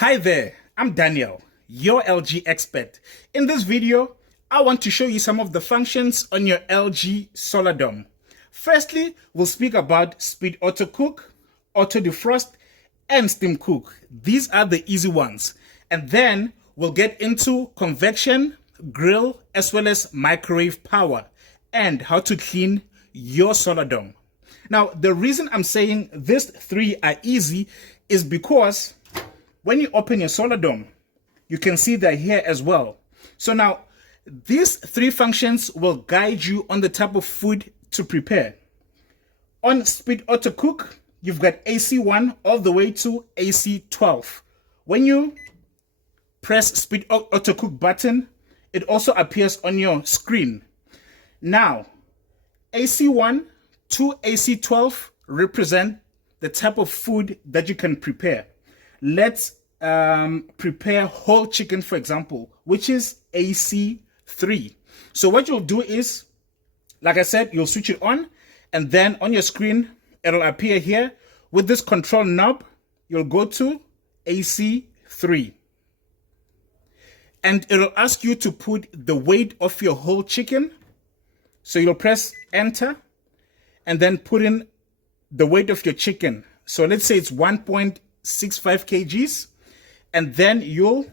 Hi there, I'm Daniel, your LG expert. In this video, I want to show you some of the functions on your LG SolarDom. Firstly, we'll speak about speed auto cook, auto defrost, and steam cook. These are the easy ones. And then we'll get into convection, grill, as well as microwave power, and how to clean your SolarDom. Now, the reason I'm saying these three are easy is because when you open your SolarDom, you can see they're here as well. So now, these three functions will guide you on the type of food to prepare. On speed auto cook, you've got AC1 all the way to AC12. When you press speed auto cook button, it also appears on your screen. Now, AC1 to AC12 represent the type of food that you can prepare. Let's prepare whole chicken, for example, which is AC3. So what you'll do is, like I said, you'll switch it on, and then on your screen, it'll appear here. With this control knob, you'll go to AC3. And it'll ask you to put the weight of your whole chicken. So you'll press enter, and then put in the weight of your chicken. So let's say it's 1.65 kgs. And then you'll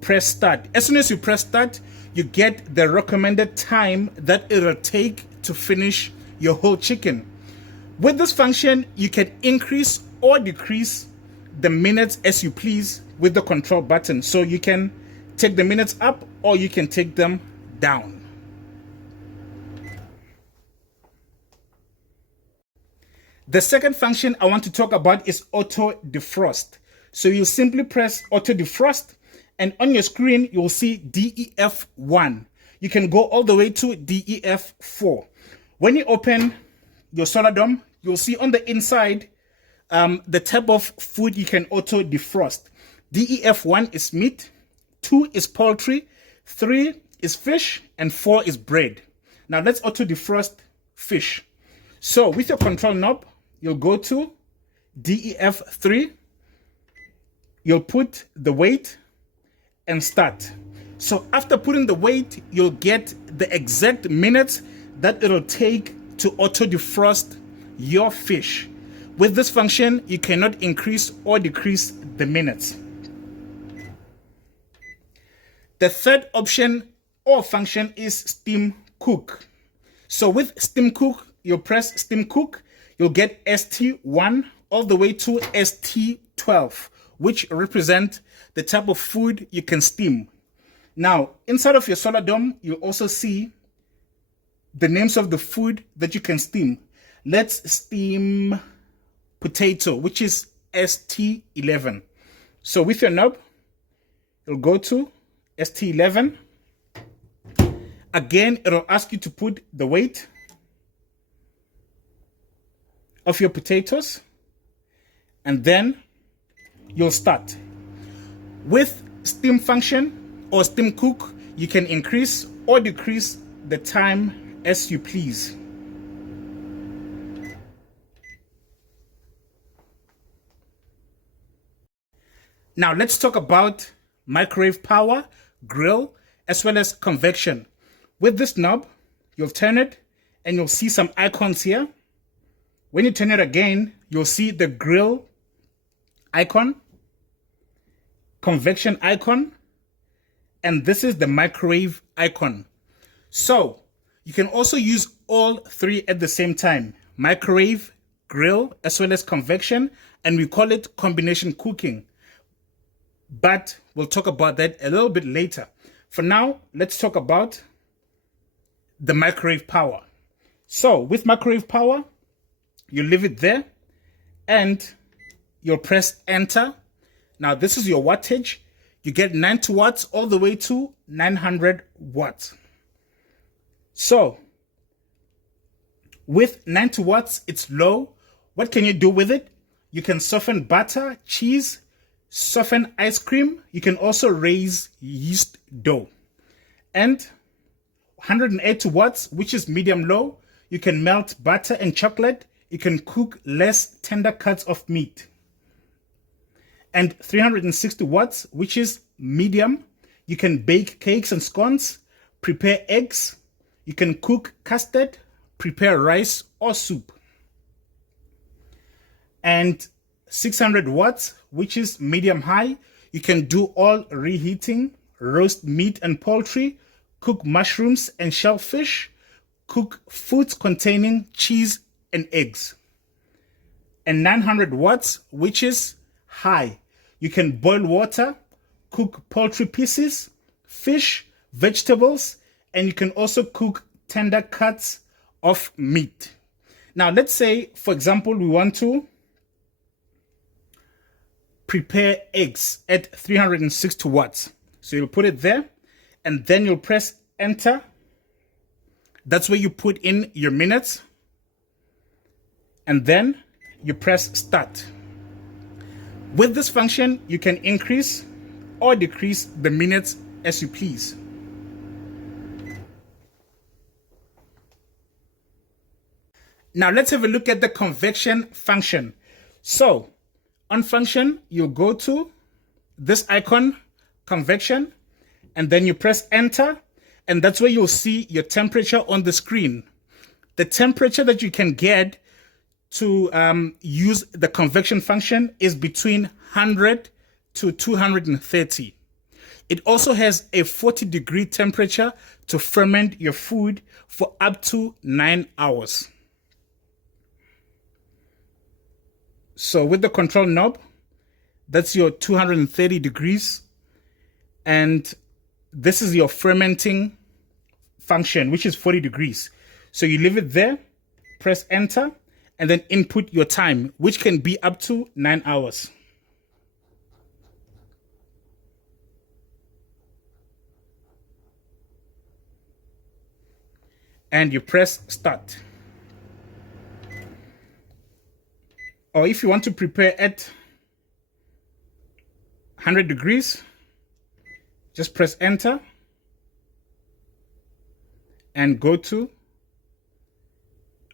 press start. As soon as you press start, you get the recommended time that it'll take to finish your whole chicken. With this function, you can increase or decrease the minutes as you please with the control button. So you can take the minutes up or you can take them down. The second function I want to talk about is auto defrost. So you simply press auto defrost, and on your screen you'll see DEF1. You can go all the way to DEF4. When you open your SolarDom, you'll see on the inside the type of food you can auto defrost. DEF1 is meat, 2 is poultry, 3 is fish, and 4 is bread. Now let's auto defrost fish. So with your control knob, you'll go to DEF3, you'll put the weight and start. So after putting the weight, you'll get the exact minutes that it'll take to auto defrost your fish. With this function, you cannot increase or decrease the minutes. The third option or function is steam cook. So with steam cook, you'll press steam cook, you'll get ST1 all the way to ST12, which represent the type of food you can steam. Now, inside of your SolarDom, you also see the names of the food that you can steam. Let's steam potato, which is ST11. So with your knob, you'll go to ST11. Again, it'll ask you to put the weight of your potatoes, and then you'll start. With steam function or steam cook, you can increase or decrease the time as you please. Now let's talk about microwave power, grill, as well as convection. With this knob, you'll turn it and you'll see some icons here. When you turn it again, you'll see the grill icon, convection icon, and this is the microwave icon. So you can also use all three at the same time: microwave, grill, as well as convection, and we call it combination cooking. But we'll talk about that a little bit later. For now, let's talk about the microwave power. So with microwave power, you leave it there and you'll press enter. Now this is your wattage. You get 90 watts all the way to 900 watts. So with 90 watts, it's low. What can you do with it? You can soften butter, cheese, soften ice cream. You can also raise yeast dough. And 180 watts, which is medium low, you can melt butter and chocolate. You can cook less tender cuts of meat. and 360 watts, which is medium. You can bake cakes and scones, prepare eggs, you can cook custard, prepare rice or soup. And 600 watts, which is medium high, you can do all reheating, roast meat and poultry, cook mushrooms and shellfish, cook foods containing cheese and eggs. And 900 watts, which is high, you can boil water, cook poultry pieces, fish, vegetables, and you can also cook tender cuts of meat. Now, let's say, for example, we want to prepare eggs at 360 watts. So you'll put it there, and then you'll press enter. That's where you put in your minutes, and then you press start. With this function, you can increase or decrease the minutes as you please. Now let's have a look at the convection function. So on function, you'll go to this icon, convection, and then you press enter, and that's where you'll see your temperature on the screen. The temperature that you can get to use the convection function is between 100 to 230. It also has a 40-degree temperature to ferment your food for up to 9 hours. So with the control knob, that's your 230 degrees. And this is your fermenting function, which is 40 degrees. So you leave it there, press enter, and then input your time, which can be up to 9 hours. And you press start. Or if you want to prepare at 100 degrees, just press enter and go to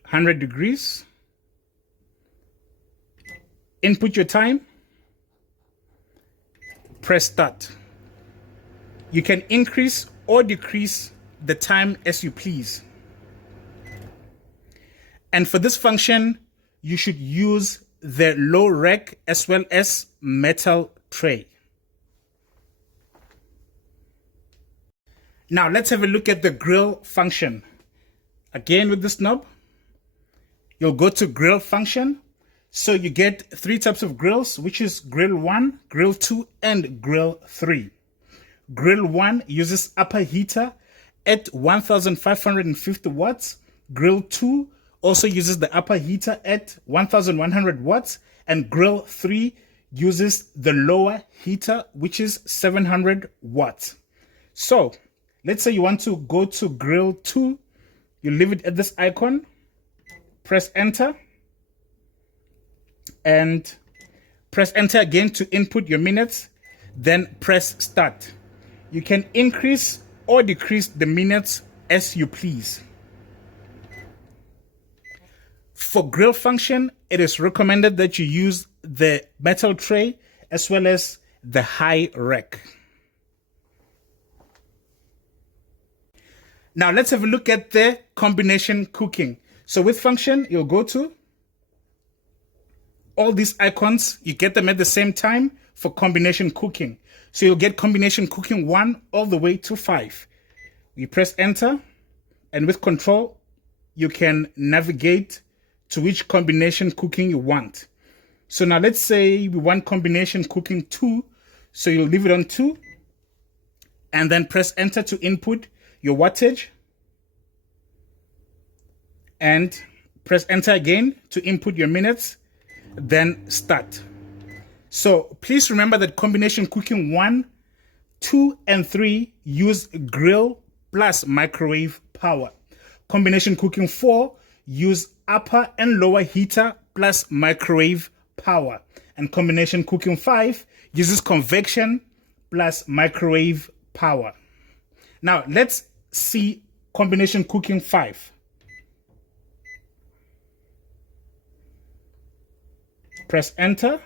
100 degrees. Input your time, press start. You can increase or decrease the time as you please. And for this function, you should use the low rack as well as metal tray. Now let's have a look at the grill function. Again, with this knob, you'll go to grill function. So you get 3 types of grills, which is grill 1, grill 2, and grill 3. Grill 1 uses upper heater at 1550 watts. Grill 2 also uses the upper heater at 1100 watts. And grill 3 uses the lower heater, which is 700 watts. So let's say you want to go to grill 2. You leave it at this icon, press enter, and press enter again to input your minutes, then press start. You can increase or decrease the minutes as you please. For grill function, it is recommended that you use the metal tray as well as the high rack. Now let's have a look at the combination cooking. So with function, you'll go to all these icons, you get them at the same time for combination cooking. So you'll get combination cooking 1 all the way to 5. You press enter, and with control, you can navigate to which combination cooking you want. So now let's say we want combination cooking 2. So you'll leave it on 2, and then press enter to input your wattage, and press enter again to input your minutes, then start. So please remember that combination cooking 1, 2, and 3 use grill plus microwave power. Combination cooking 4 use upper and lower heater plus microwave power. And combination cooking 5 uses convection plus microwave power. Now let's see combination cooking 5. Press enter,